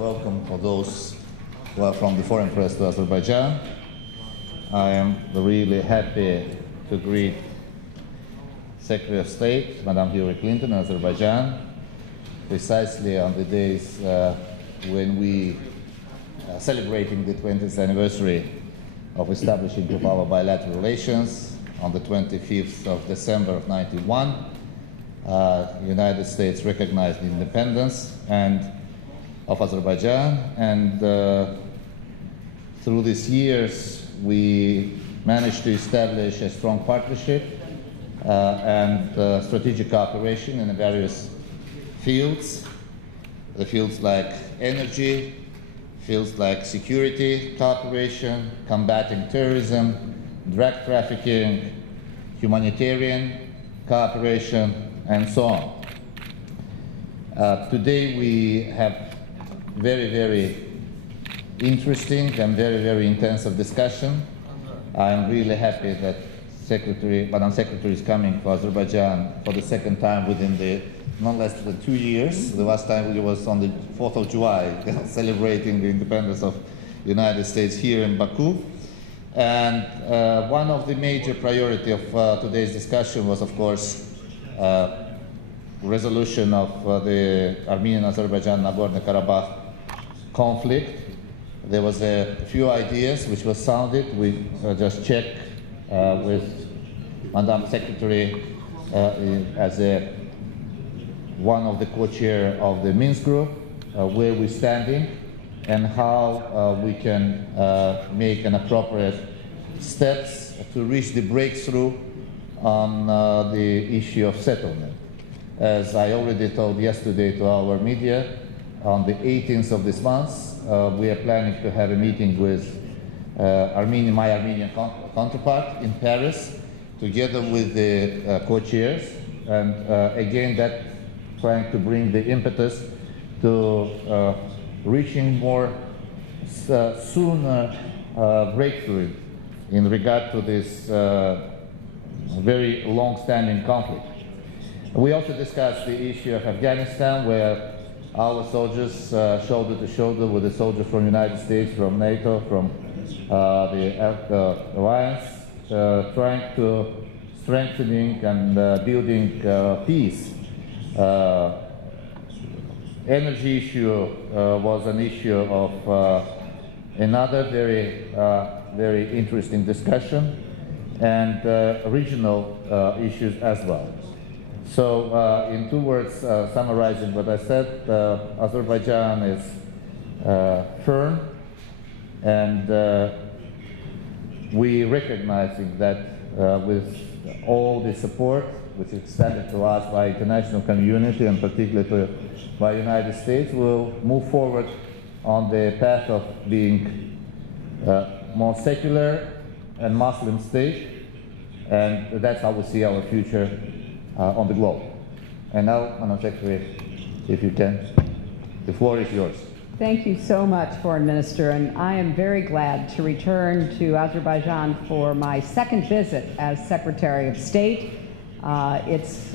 welcome for those who are from the foreign press to Azerbaijan. I am really happy to greet Secretary of State, Madam Hillary Clinton, in Azerbaijan, precisely on the days when we are celebrating the 20th anniversary of establishing of our bilateral relations on the 25th of December of '91. The United States recognized the independence of Azerbaijan, and through these years we managed to establish a strong partnership and strategic cooperation in various fields. The fields like energy, fields like security cooperation, combating terrorism, drug trafficking, humanitarian cooperation, and so on. Today we have very interesting and very intensive discussion. I'm really happy that Madam Secretary is coming to Azerbaijan for the second time within the not less than 2 years. The last time we was on the 4th of July, celebrating the independence of the United States here in Baku. And one of the major priority of today's discussion was, of course, resolution of the Armenian-Azerbaijan Nagorno-Karabakh conflict. There was a few ideas which were sounded. We just checked with Madam Secretary as one of the co-chair of the Minsk group, where we're standing and how we can make an appropriate steps to reach the breakthrough on the issue of settlement. As I already told yesterday to our media, on the 18th of this month, we are planning to have a meeting with my Armenian counterpart in Paris, together with the co-chairs, and again that trying to bring the impetus to reaching more sooner breakthrough in regard to this very long-standing conflict. We also discussed the issue of Afghanistan, where our soldiers, shoulder to shoulder with the soldiers from the United States, from NATO, from the alliance, trying to strengthening and building peace. Energy issue was an issue of another very interesting discussion, and regional issues as well. So in 2 words, summarizing what I said, Azerbaijan is firm, and we recognizing that with all the support which is extended to us by international community, and particularly by the United States, we'll move forward on the path of being more secular and Muslim state, and that's how we see our future on the globe. And now, Madam Secretary, if you can, the floor is yours. Thank you so much, Foreign Minister, and I am very glad to return to Azerbaijan for my second visit as Secretary of State. It's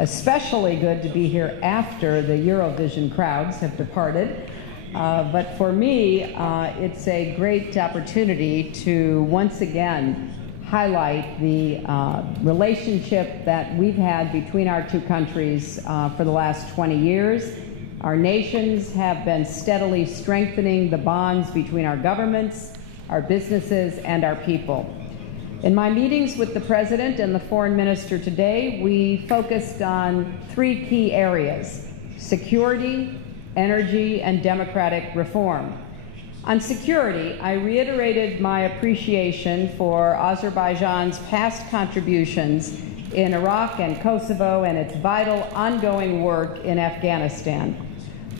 especially good to be here after the Eurovision crowds have departed. But for me, it's a great opportunity to once again highlight the relationship that we've had between our two countries for the last 20 years. Our nations have been steadily strengthening the bonds between our governments, our businesses, and our people. In my meetings with the President and the Foreign Minister today, we focused on 3 key areas: security, energy, and democratic reform. On security, I reiterated my appreciation for Azerbaijan's past contributions in Iraq and Kosovo and its vital ongoing work in Afghanistan.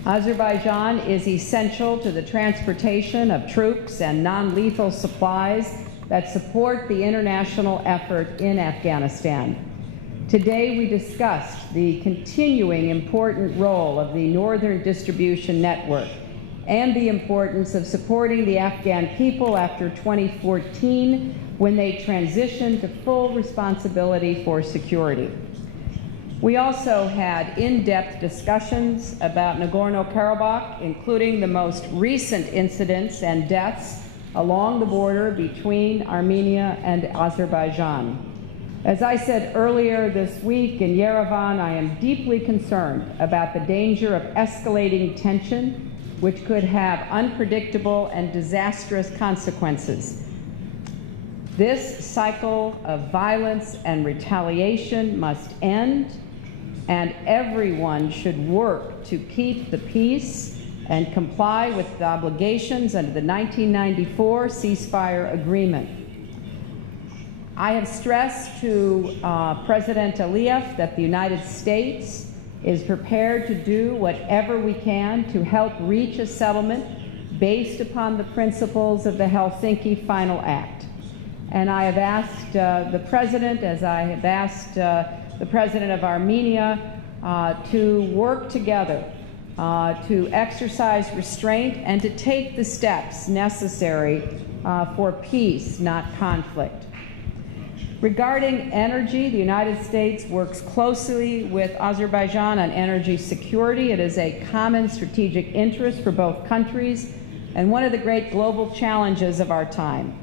Azerbaijan is essential to the transportation of troops and non-lethal supplies that support the international effort in Afghanistan. Today we discussed the continuing important role of the Northern Distribution Network and the importance of supporting the Afghan people after 2014, when they transitioned to full responsibility for security. We also had in-depth discussions about Nagorno-Karabakh, including the most recent incidents and deaths along the border between Armenia and Azerbaijan. As I said earlier this week in Yerevan, I am deeply concerned about the danger of escalating tension, which could have unpredictable and disastrous consequences. This cycle of violence and retaliation must end, and everyone should work to keep the peace and comply with the obligations under the 1994 ceasefire agreement. I have stressed to President Aliyev that the United States is prepared to do whatever we can to help reach a settlement based upon the principles of the Helsinki Final Act. And I have asked the President, as I have asked the President of Armenia, to work together to exercise restraint and to take the steps necessary for peace, not conflict. Regarding energy, the United States works closely with Azerbaijan on energy security. It is a common strategic interest for both countries and one of the great global challenges of our time.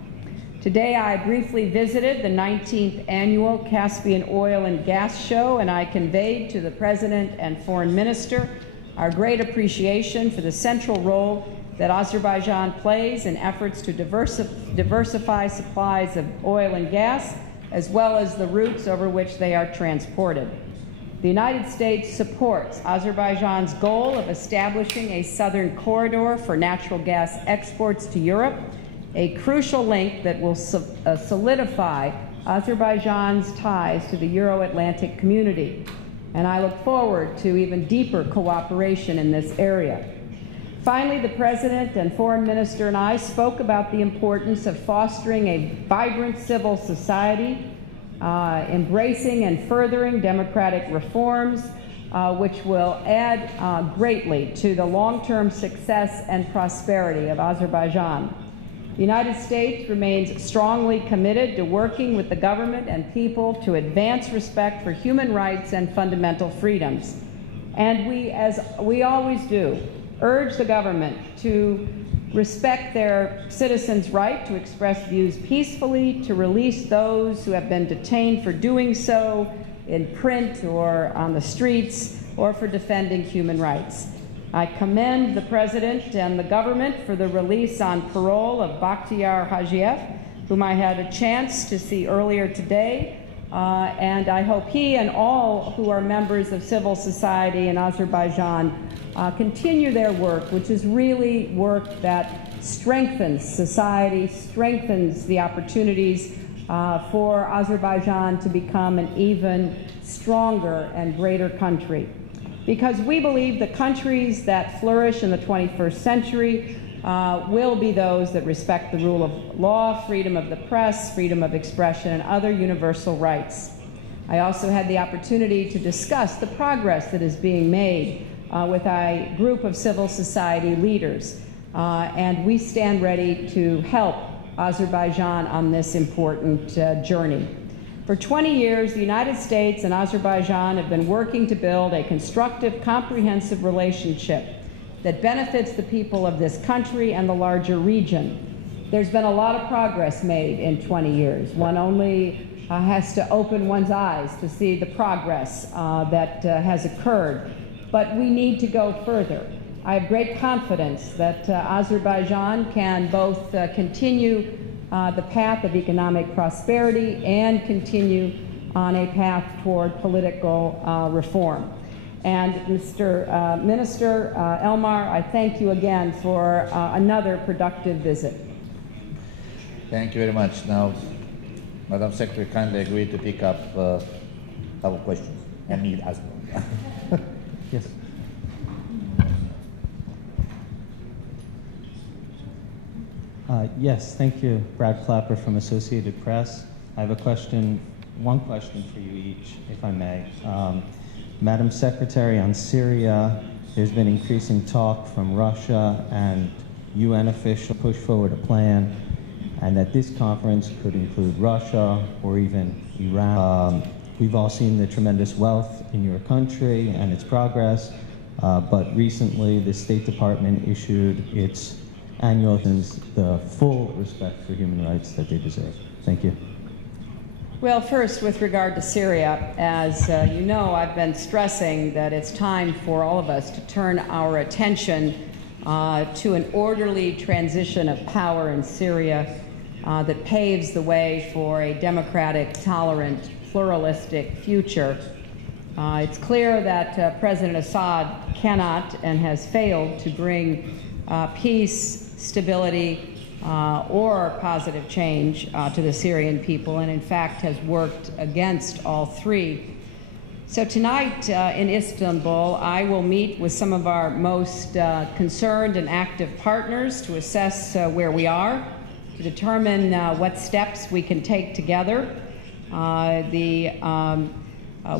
Today, I briefly visited the 19th annual Caspian Oil and Gas Show, and I conveyed to the President and Foreign Minister our great appreciation for the central role that Azerbaijan plays in efforts to diversify supplies of oil and gas, as well as the routes over which they are transported. The United States supports Azerbaijan's goal of establishing a southern corridor for natural gas exports to Europe, a crucial link that will solidify Azerbaijan's ties to the Euro-Atlantic community. And I look forward to even deeper cooperation in this area. Finally, the President and Foreign Minister and I spoke about the importance of fostering a vibrant civil society, embracing and furthering democratic reforms, which will add greatly to the long-term success and prosperity of Azerbaijan. The United States remains strongly committed to working with the government and people to advance respect for human rights and fundamental freedoms. And we, as we always do, urge the government to respect their citizens' right to express views peacefully, to release those who have been detained for doing so in print or on the streets, or for defending human rights. I commend the President and the government for the release on parole of Bakhtiar Hajiev, whom I had a chance to see earlier today, and I hope he and all who are members of civil society in Azerbaijan continue their work, which is really work that strengthens society, strengthens the opportunities for Azerbaijan to become an even stronger and greater country. Because we believe the countries that flourish in the 21st century will be those that respect the rule of law, freedom of the press, freedom of expression, and other universal rights. I also had the opportunity to discuss the progress that is being made with a group of civil society leaders, and we stand ready to help Azerbaijan on this important journey. For 20 years, the United States and Azerbaijan have been working to build a constructive, comprehensive relationship that benefits the people of this country and the larger region. There's been a lot of progress made in 20 years. One only has to open one's eyes to see the progress that has occurred. But we need to go further. I have great confidence that Azerbaijan can both continue the path of economic prosperity and continue on a path toward political reform. And Mr. Minister Elmar, I thank you again for another productive visit. Thank you very much. Now, Madam Secretary, kindly agree to pick up our questions and me as well. Yes. Yes, thank you. Brad Clapper from Associated Press. I have one question for you each, if I may. Madam Secretary, on Syria, there's been increasing talk from Russia and UN officials push forward a plan, and that this conference could include Russia or even Iran. we've all seen the tremendous wealth in your country and its progress, but recently the State Department issued its annual the full respect for human rights that they deserve. Thank you. Well, first, with regard to Syria, as you know, I've been stressing that it's time for all of us to turn our attention to an orderly transition of power in Syria that paves the way for a democratic, tolerant, pluralistic future. It's clear that President Assad cannot and has failed to bring peace, stability, or positive change to the Syrian people, and in fact has worked against all three. So tonight in Istanbul, I will meet with some of our most concerned and active partners to assess where we are, to determine what steps we can take together.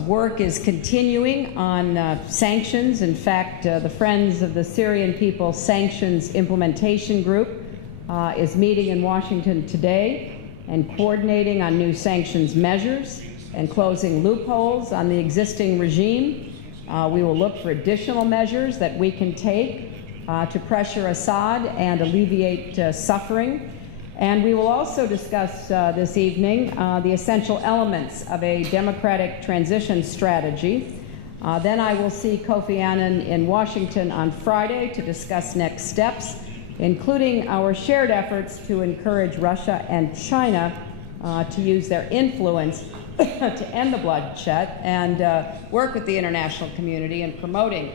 Work is continuing on sanctions. In fact, the Friends of the Syrian People Sanctions Implementation Group is meeting in Washington today and coordinating on new sanctions measures and closing loopholes on the existing regime. We will look for additional measures that we can take to pressure Assad and alleviate suffering. And we will also discuss this evening the essential elements of a democratic transition strategy. Then I will see Kofi Annan in Washington on Friday to discuss next steps, including our shared efforts to encourage Russia and China to use their influence to end the bloodshed and work with the international community in promoting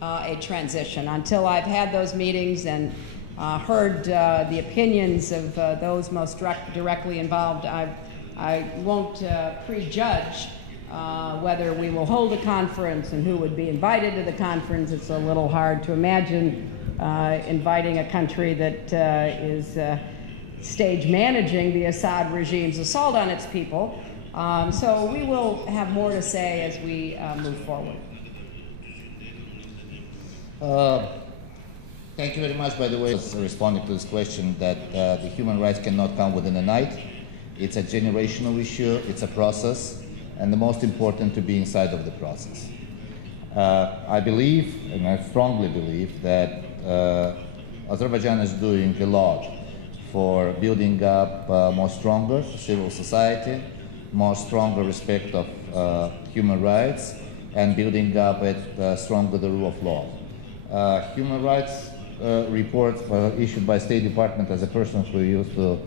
a transition. Until I've had those meetings and heard the opinions of those most directly involved, I won't prejudge whether we will hold a conference and who would be invited to the conference. It's a little hard to imagine inviting a country that is stage managing the Assad regime's assault on its people. So we will have more to say as we move forward. Thank you very much, by the way, for responding to this question that the human rights cannot come within a night. It's a generational issue, it's a process, and the most important to be inside of the process. I believe, and I strongly believe, that Azerbaijan is doing a lot for building up more stronger civil society, more stronger respect of human rights, and building up stronger the rule of law. Human rights report issued by State Department as a person who used to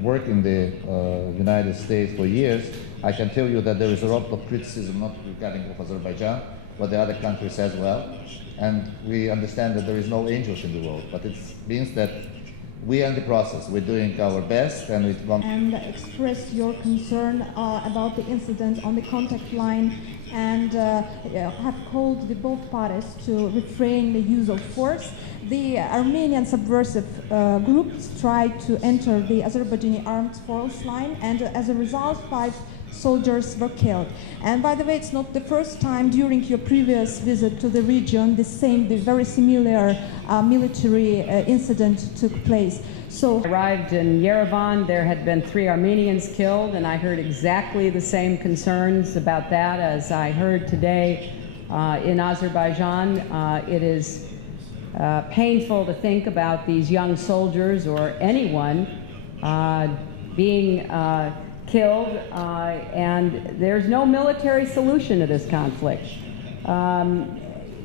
work in the United States for years, I can tell you that there is a lot of criticism not regarding of Azerbaijan, but the other countries as well. And we understand that there is no angels in the world, but it means that we are in the process. We're doing our best, and it won't. And express your concern about the incident on the contact line, and have called both parties to refrain the use of force. The Armenian subversive groups tried to enter the Azerbaijani armed force line, and as a result, 5 soldiers were killed. And by the way, it's not the first time during your previous visit to the region the very similar military incident took place. So I arrived in Yerevan. There had been 3 Armenians killed, and I heard exactly the same concerns about that as I heard today in Azerbaijan. It is painful to think about these young soldiers or anyone being killed, and there's no military solution to this conflict.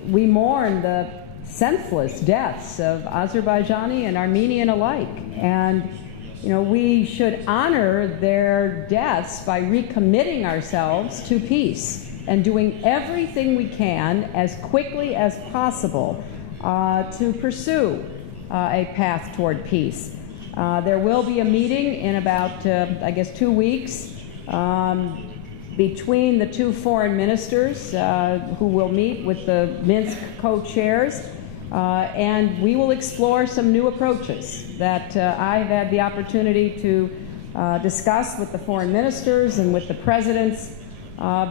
We mourn the senseless deaths of Azerbaijani and Armenian alike, and we should honor their deaths by recommitting ourselves to peace and doing everything we can as quickly as possible to pursue a path toward peace. There will be a meeting in about, I guess, 2 weeks between the 2 foreign ministers who will meet with the Minsk co-chairs, and we will explore some new approaches that I've had the opportunity to discuss with the foreign ministers and with the presidents,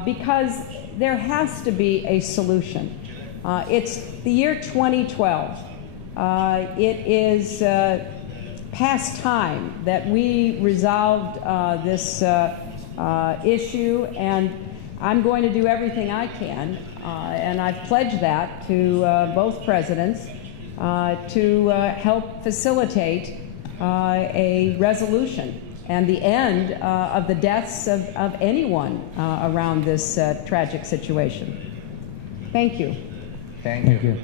because there has to be a solution. It's the year 2012. It is past time that we resolved this issue, and I'm going to do everything I can, and I've pledged that to both presidents to help facilitate a resolution and the end of the deaths of anyone around this tragic situation. Thank you. Thank you. Thank you.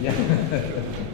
Yeah.